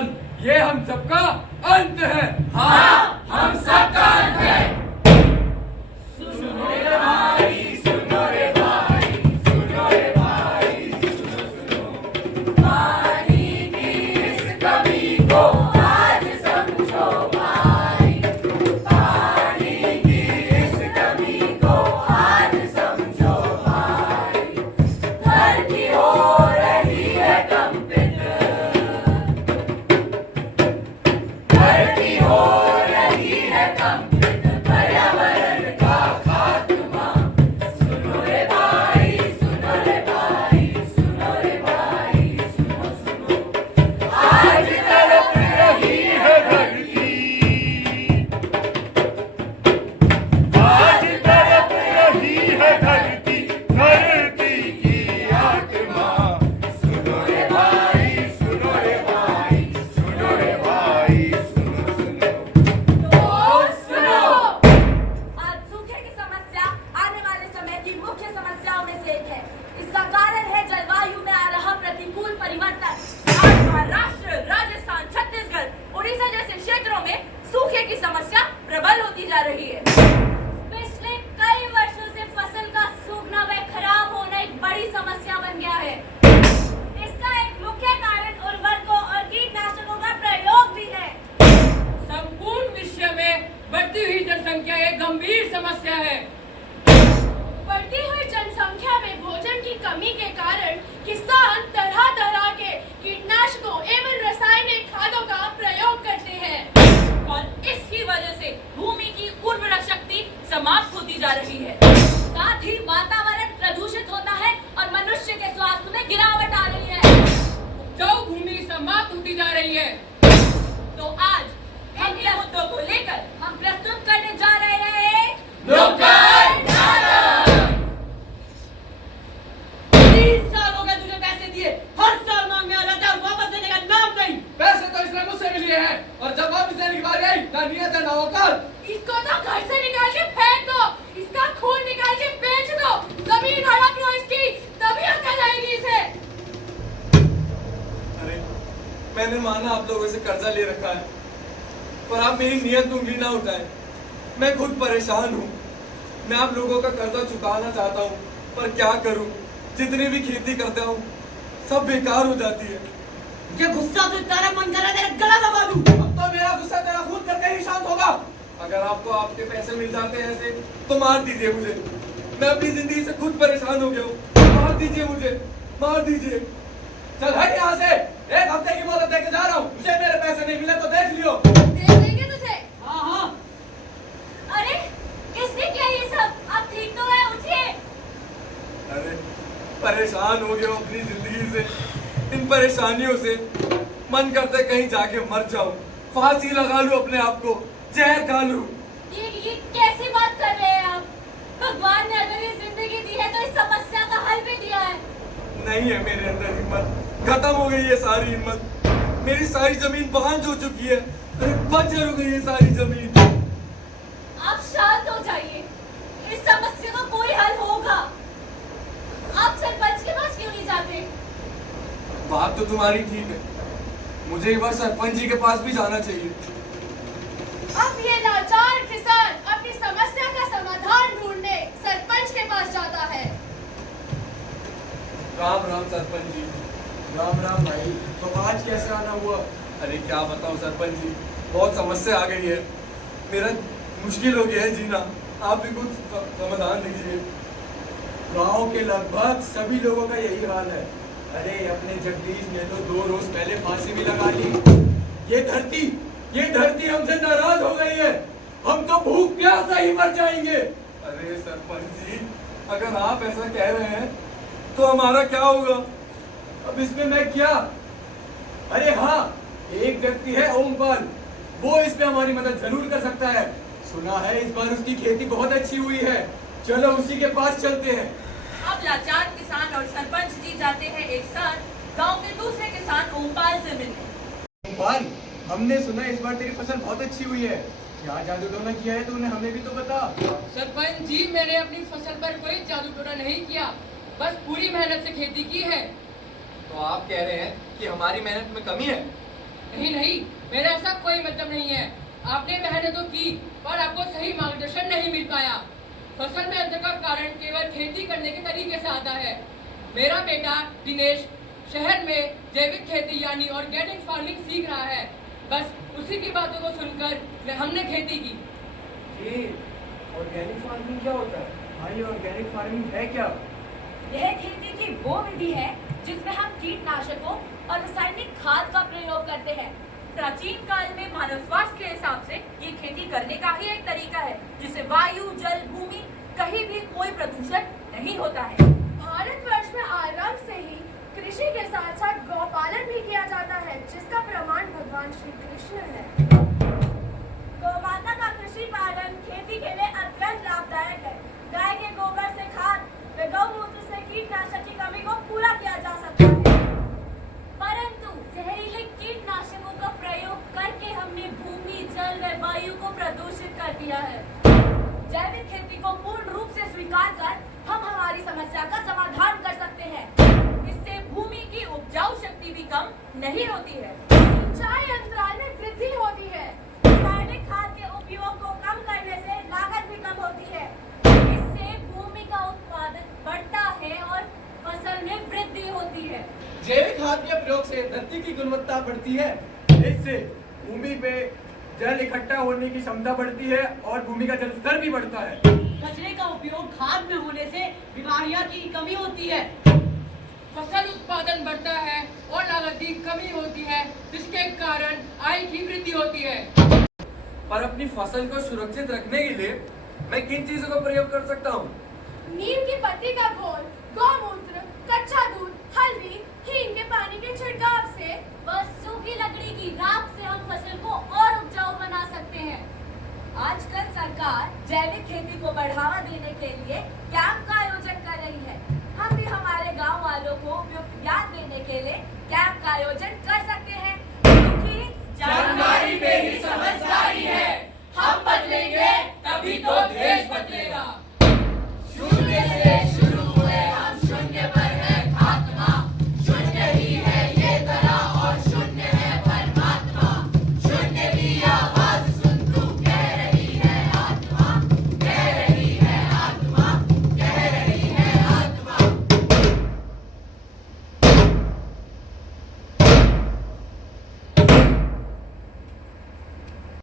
किसान, ये हम सबका अंत है। हाँ, हम सबका अंत है। सुनो रे भाई, सुनो रे भाई, सुनो रे भाई, सुनो सुनो। पानी की इस कमी को आज समझो भाई, पानी की इस कमी को आज समझो भाई। धरती हो रही है कंपित, धरती हो रही है कंपित, पर्यावरण का खात्मा। सुनो रे भाई, सुनो रे भाई, सुनो रे भाई, सुनो सुनो। आज तड़प रही है धरती, आज तड़प रही है धरती, धरती की आत्मा। सुनो रे भाई, सुनो रे भाई, सुनो रे भाई, सुनो सुनो। तो सुनो, आज सूखे की समस्या आने वाले समय की मुख्य समस्याओं में से एक है। इसका कारण है जलवायु में आ रहा प्रतिकूल परिवर्तन। आज महाराष्ट्र, राजस्थान, छत्तीसगढ़, उड़ीसा जैसे क्षेत्रों में सूखे की समस्या प्रबल होती जा रही है। पिछले कई वर्षों से फसल का सूखना व खराब होना एक बड़ी समस्या बन गया है। इसका एक मुख्य कारण उर्वरकों और कीटनाशकों का प्रयोग भी है। संपूर्ण विश्व में बढ़ती हुई जनसंख्या एक गंभीर समस्या है। बढ़ती हुई जनसंख्या में भोजन की कमी के कारण किसान तरह तरह के कीटनाशकों एवं रासायनिक खादों का प्रयोग करते हैं और इसकी वजह से भूमि की उर्वरक शक्ति समाप्त होती जा रही है। साथ ही वातावरण प्रदूषित होता है और मनुष्य के स्वास्थ्य में गिरावट आ रही है। उपजाऊ भूमि समाप्त होती जा रही है। तो आज इन मुद्दों को लेकर हम प्रस्तुत करने जा रहे हैं एक नुक्कड़ नाटक। 3 साल हो गए तुझे पैसे दिए, हर साल मांगने आ जाता है, वापस देने का नाम नहीं। पैसे तो इसने मुझसे भी लिए हैं, और जब वापस देने की बारी आई, ना नियत है ना औकात। इसको तो घर से निकाल के फेंक दो, इसका खून निकाल के बेच दो, जमीन हड़प लो इसकी, तभी अकल आएगी इसे। अरे मैंने माना आप लोगों से कर्जा ले रखा है, पर आप मेरी नियत में उंगली ना उठाएं। मैं खुद परेशान हूँ। मैं आप लोगों का कर्जा चुकाना चाहता हूँ, पर क्या करूँ? जितनी भी खेती करता हूँ सब बेकार हो जाती है। मुझे गुस्सा तो तेरा मन कर रहा है तेरा गला दबा दूं। अब तो मेरा गुस्सा तेरा खून करके ही शांत होगा। अगर आपको आपके पैसे मिल जाते हैं ऐसे, तो मार दीजिए मुझे। मैं अपनी जिंदगी से खुद परेशान हो गया हूँ। मार दीजिए मुझे, मार दीजिए। चल हट यहाँ से। 1 हफ्ते की मोहलत देके जा रहा हूँ। मुझे मेरे पैसे नहीं मिले तो देख लियो। दे देंगे तुझे। हाँ हाँ, अरे किसने किया ये सब? आप ठीक तो है? उठिए। अरे परेशान हो गया हूँ अपनी जिंदगी से, इन परेशानियों से। मन करता है कहीं जाके मर जाऊं, फांसी लगा लूं अपने आप को, जहर खा लूं। ये कैसी बात कर रहे हैं आप? भगवान ने अगर ये जिंदगी दी है तो इस समस्या का हल भी दिया है। नहीं है मेरे अंदर हिम्मत। खत्म हो गई है सारी हिम्मत। मेरी सारी जमीन बांझ हो चुकी है। अरे बंजर हो गई है सारी जमीन। आप शांत हो जाइए, इस समस्या का कोई हल होगा। आप सरपंच के पास क्यों नहीं जाते? बात तो तुम्हारी ठीक है, मुझे एक बार सरपंच जी के पास भी जाना चाहिए। अब ये लाचार किसान अपनी समस्या का समाधान ढूंढने सरपंच के पास जाता है। राम राम सरपंच जी। राम राम भाई। तो आज कैसे आना हुआ? अरे क्या बताऊं सरपंच जी, बहुत समस्या आ गई है। मेरा मुश्किल हो गया है जीना। आप भी कुछ समाधान दीजिए। गांव के लगभग सभी लोगों का यही हाल है। अरे अपने जगदीश ने तो 2 रोज पहले फांसी भी लगा ली। ये धरती हमसे नाराज हो गई है। हम तो भूख प्यास ही मर जाएंगे। अरे सरपंच जी, अगर आप ऐसा कह रहे हैं तो हमारा क्या होगा? अब इसमें मैं क्या? अरे हाँ, एक व्यक्ति है ओमपाल, वो इस पे हमारी मदद जरूर कर सकता है। सुना है इस बार उसकी खेती बहुत अच्छी हुई है। चलो उसी के पास चलते हैं। अब लाचार किसान और सरपंच जी जाते हैं एक साथ गांव के दूसरे किसान ओमपाल से मिलने। ओमपाल, हमने सुना इस बार तेरी फसल बहुत अच्छी हुई है। क्या जादू टोना किया है तूने? हमें भी तो बता। सरपंच जी, मैंने अपनी फसल पर कोई जादू टोना नहीं किया, बस पूरी मेहनत से खेती की है। तो आप कह रहे हैं कि हमारी मेहनत में कमी है? नहीं नहीं, मेरा ऐसा कोई मतलब नहीं है। आपने मेहनत तो की पर आपको सही मार्गदर्शन नहीं मिल पाया। फसल में अंतर का कारण केवल खेती करने के तरीके से आता है। मेरा बेटा दिनेश शहर में जैविक खेती यानी ऑर्गेनिक फार्मिंग सीख रहा है। बस उसी की बातों को सुनकर हमने खेती की। जी, ऑर्गेनिक फार्मिंग क्या होता है? भाई ऑर्गेनिक फार्मिंग है क्या? यह खेती की वो विधि है जिसमें हम कीटनाशकों और रासायनिक खाद का प्रयोग करते हैं। प्राचीन काल में मानव स्वास्थ्य के हिसाब से ये खेती करने का ही एक तरीका है जिससे वायु, जल, भूमि कहीं भी कोई प्रदूषण नहीं होता है। भारतवर्ष में आरंभ से ही कृषि के साथ साथ गौपालन भी किया जाता है, जिसका प्रमाण भगवान श्री कृष्ण है। गौमाता का कृषि पालन खेती के लिए अत्यंत लाभदायक है। गाय के गोबर से खाद व गौमूत्र से कीटनाशक की कमी को पूरा किया जा सकता है। परंतु जहरीले कीटनाशकों का प्रयोग करके हमने भूमि, जल व वायु को प्रदूषित कर दिया है। जैविक खेती को पूर्ण रूप से स्वीकार कर हम हमारी समस्या का समाधान कर सकते हैं। इससे भूमि की उपजाऊ शक्ति भी कम नहीं होती है। सिंचाई अंतराल में वृद्धि होती है। रासायनिक खाद के उपयोग को कम करने से लागत भी कम होती है। इससे भूमि का उत्पादन बढ़ता है और फसल में वृद्धि होती है। जैविक खाद के प्रयोग से धरती की गुणवत्ता बढ़ती है। इससे भूमि पे जल इकट्ठा होने की क्षमता बढ़ती है और भूमि का जल स्तर भी बढ़ता है। कचरे का उपयोग खाद में होने से बीमारियां की कमी होती है। फसल उत्पादन बढ़ता है और लागत की कमी होती है, जिसके कारण आय की वृद्धि होती है। पर अपनी फसल को सुरक्षित रखने के लिए मैं किन चीजों का प्रयोग कर सकता हूँ? नीम की पत्ती का घोल, गौमूत्र, कच्चा दूध, हल्दी, हींग के पानी के छिड़काव से बस सूखी लकड़ी की राख से हम फसल को और उपजाऊ बना सकते हैं। आजकल सरकार जैविक खेती को बढ़ावा देने के लिए कैंप का आयोजन कर रही है। हम भी हमारे गांव वालों को उपयुक्त ज्ञान देने के लिए कैंप का आयोजन कर सकते हैं, क्योंकि जानकारी में ही समझदारी है। हम बदलेंगे तभी तो देश